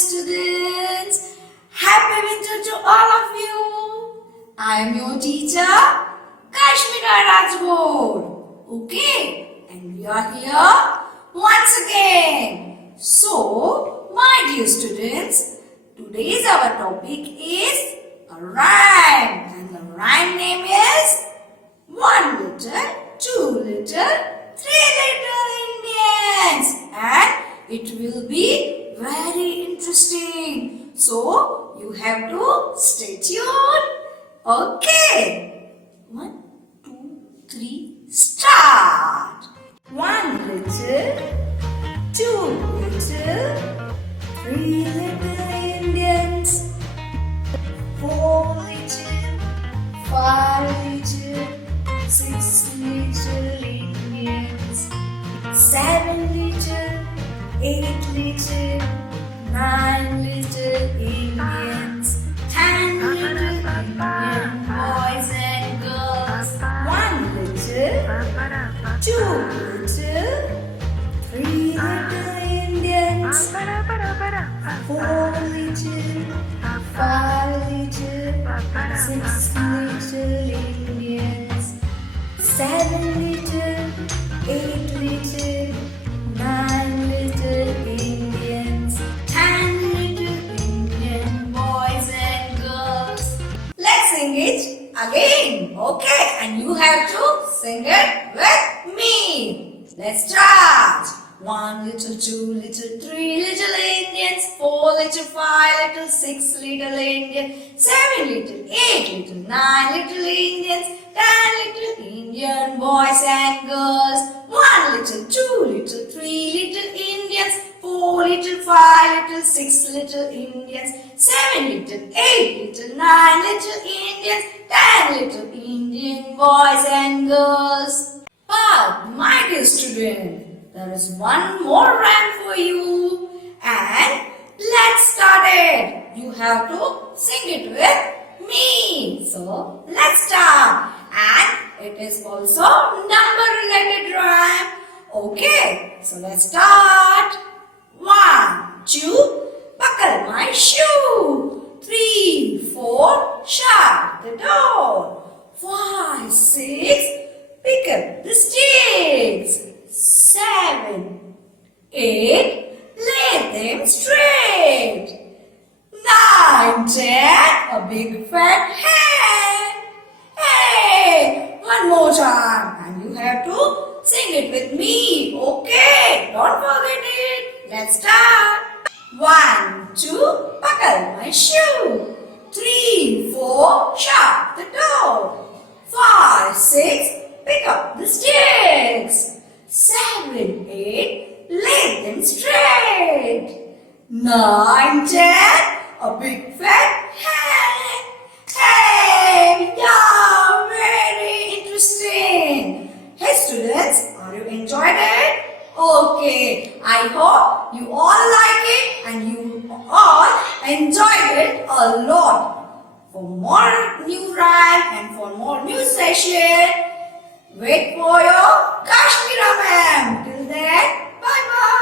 students. Happy winter to all of you. I am your teacher, Kashmira Rajgod. Okay, and we are here once again. So, my dear students, today's our topic is a rhyme, and the rhyme name is One Little, Two Little, Three Little Indians, and it will be very interesting. So, you have to stay tuned. Okay. 1, 2, 3, start. One little, two little, three little Indians, four little, five little, six little Indians, seven little, eight little, nine little Indians, 10 little Indian boys and girls. One little, two little, three little Indians, four little, five little, six little Indians, seven little, eight little, nine little Indians, 10 little Indian boys and girls. Let's sing it again, okay? And you have to sing it with me. Let's start. One little, two little, three little Indians, four little, five little, six little Indians, seven little, eight little, nine little Indians, 10 little Indian boys and girls. One little, two little, three little Indians, four little, five little, six little Indians, seven little, eight little, nine little Indians, 10 little Indian boys and girls. But my dear student, there is one more rhyme for you, and let's start it. You have to sing it with me. So let's start. And it is also number related rhyme. Okay, so let's start. 1, 2, buckle my shoe. 3, 4, shut the door. 5, 6, pick up the sticks. 7, 8, lay them straight. 9, 10, a big fat hen. Hey, one more time, and you have to sing it with me. Okay, don't forget it. Let's start. 1, 2, buckle my shoe. 3, 4, shut the door. 5, 6, pick up the sticks. 7, 8, lay them straight. 9, 10, a big fat hen. Hey, yeah, very interesting. Hey students, are you enjoyed it? Okay, I hope you all like it and you all enjoyed it a lot. For more new rhyme and for more new session, wait for your Kashmira ma'am. Till then, bye bye.